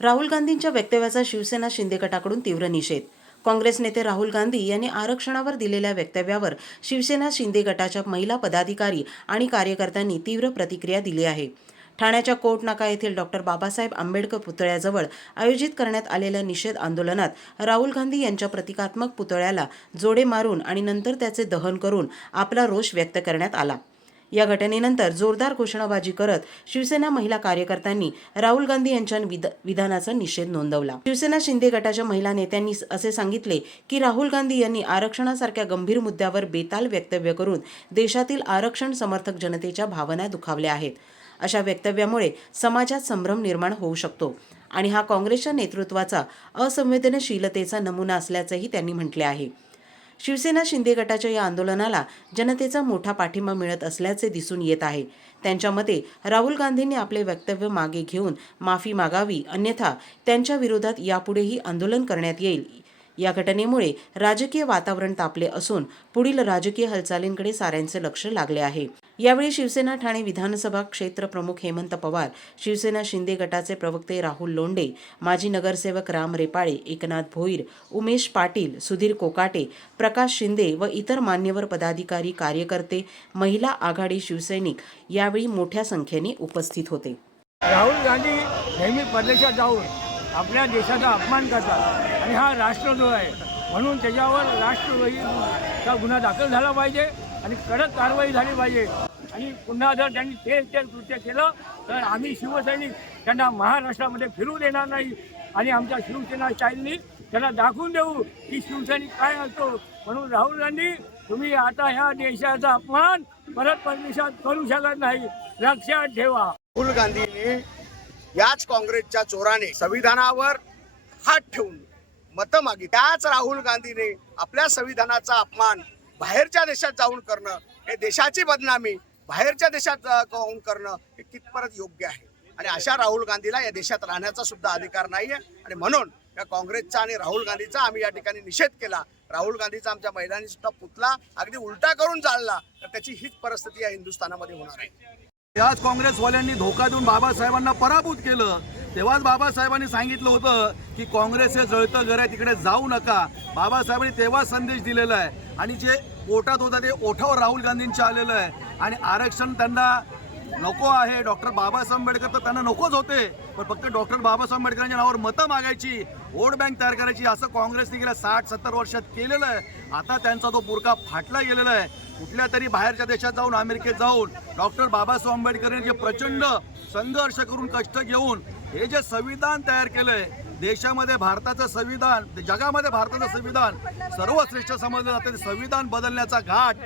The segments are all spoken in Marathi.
राहुल गांधींच्या वक्तव्याचा शिवसेना शिंदे गटाकडून तीव्र निषेध. काँग्रेस नेते राहुल गांधी यांनी आरक्षणावर दिलेल्या वक्तव्यावर शिवसेना शिंदे गटाच्या महिला पदाधिकारी आणि कार्यकर्त्यांनी तीव्र प्रतिक्रिया दिली आहे. ठाण्याच्या कोटनाका येथील डॉक्टर बाबासाहेब आंबेडकर पुतळ्याजवळ आयोजित करण्यात आलेल्या निषेध आंदोलनात राहुल गांधी यांच्या प्रतिकात्मक पुतळ्याला जोडे मारून आणि नंतर त्याचे दहन करून आपला रोष व्यक्त करण्यात आला. या घटनेनंतर जोरदार घोषणाबाजी करत शिवसेना महिला कार्यकर्त्यांनी राहुल गांधी यांच्या विधानाचा निषेध नोंदवला. शिवसेना शिंदे गटाच्या महिला नेत्यांनी असे सांगितले की राहुल गांधी यांनी आरक्षणासारख्या गंभीर मुद्द्यावर बेताल वक्तव्य करून देशातील आरक्षण समर्थक जनतेच्या भावना दुखावल्या आहेत. अशा वक्तव्यामुळे समाजात संभ्रम निर्माण होऊ शकतो आणि हा काँग्रेसच्या नेतृत्वाचा असंवेदनशीलतेचा नमुना असल्याचंही त्यांनी म्हटले आहे. शिवसेना शिंदे गटाच्या या आंदोलनाला जनतेचा मोठा पाठिंबा मिळत असल्याचे दिसून येत आहे. त्यांच्या मते राहुल गांधींनी आपले वक्तव्य मागे घेऊन माफी मागावी अन्यथा त्यांच्या विरोधात यापुढेही आंदोलन करण्यात येईल. या घटनेमुळे राजकीय वातावरण तापले असून पुढील राजकीय हालचालींकडे साऱ्यांचे लक्ष लागले आहे. यावेळी शिवसेना ठाणे विधानसभा क्षेत्र प्रमुख हेमंत पवार शिवसेना शिंदे गटाचे प्रवक्ते राहुल लोंडे माजी नगरसेवक राम रेपाळे एकनाथ भोईर उमेश पाटील सुधीर कोकाटे प्रकाश शिंदे व इतर मान्यवर पदाधिकारी कार्यकर्ते महिला आघाडी शिवसैनिक यावेळी मोठ्या संख्येने उपस्थित होते. राहुल गांधी नेहमी परदेशात जाऊन आपल्या देशाचा अपमान करतात. आणि हा राष्ट्रद्रोह आहे. म्हणून त्याच्यावर राष्ट्रद्रोहीचा गुन्हा दाखल झाला पाहिजे आणि कडक कारवाई झाली पाहिजे. आणि पुन्हा जर त्यांनी ते ते कृत्य केलं तर आम्ही शिवसैनिक त्यांना महाराष्ट्रामध्ये फिरू देणार नाही. आणि आमच्या शिवसेना स्टाईलनी त्यांना दाखवून देऊ की शिवसैनिक काय असतो. म्हणून राहुल गांधी तुम्ही आता ह्या देशाचा अपमान परत परदेशात करू शकत नाही. लक्षात ठेवा. राहुल गांधीने याच काँग्रेसच्या चोराने संविधानावर हात ठेवून मतं मागी त्याच राहुल गांधीने आपल्या संविधानाचा अपमान बाहेरच्या देशात जाऊन करणं हे देशाची बदनामी बाहेरच्या देशात जाऊन करणं हे कितपत योग्य आहे? आणि अशा राहुल गांधीला या देशात राहण्याचा सुद्धा अधिकार नाहीये. आणि म्हणून या काँग्रेसचा आणि राहुल गांधीचा आम्ही या ठिकाणी निषेध केला. राहुल गांधीचा आमच्या महिलांनी सुद्धा पुतला अगदी उलटा करून जाळला तर त्याची हीच परिस्थिती या हिंदुस्थानामध्ये होणार आहे. त्याच काँग्रेसवाल्यांनी धोका देऊन बाबासाहेबांना पराभूत केलं. तेव्हाच बाबासाहेबांनी सांगितलं होतं की काँग्रेस हे जळतं घर आहे तिकडे जाऊ नका. बाबासाहेबांनी तेव्हा संदेश दिलेला आहे. आणि जे ओटात होता ते ओठावर राहुल गांधींच्या आलेलं आहे. आणि आरक्षण त्यांना नको आहे. डॉक्टर बाबासाहेब आंबेडकर तर त्यांना नकोच होते. पण फक्त डॉक्टर बाबासाहेब आंबेडकरांच्या नावावर मतं मागायची वोट बँक तयार करायची असं काँग्रेसने गेल्या साठ सत्तर वर्षात केलेलं आहे. आता त्यांचा तो पुरका फाटला गेलेला आहे. कुठल्या तरी बाहेरच्या देशात जाऊन अमेरिकेत जाऊन डॉक्टर बाबासाहेब आंबेडकरांनी जे प्रचंड संघर्ष करून कष्ट घेऊन हे जे संविधान तयार केलं आहे देशामध्ये भारताचं संविधान जगामध्ये भारताचं संविधान सर्वश्रेष्ठ समजलं जातं. संविधान बदलण्याचा घाट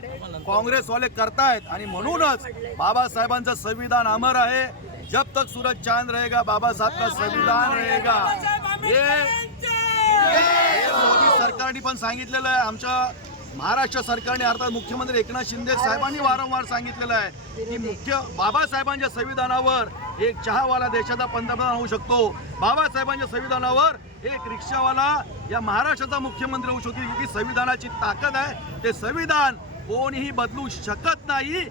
काँग्रेसवाले करतायत. आणि म्हणूनच बाबासाहेबांचं संविधान अमर आहे. जब तक सूरज चांद रहेगा बाबासाहेब का संविधान रहेगा. हे मोदी सरकारने पण सांगितलेलं आहे. आमच्या महाराष्ट्र सरकारने अर्थात मुख्यमंत्री एकनाथ शिंदे साहेबांनी वारंवार सांगितलेलं आहे की मुख्य बाबासाहेबांच्या संविधानावर एक चहावाला देशाचा पंतप्रधान होऊ शकतो. बाबासाहेबांच्या संविधानावर एक रिक्षावाला या महाराष्ट्राचा मुख्यमंत्री होऊ शकतो. ही संविधानाची ताकद आहे. ते संविधान कोणीही बदलू शकत नाही.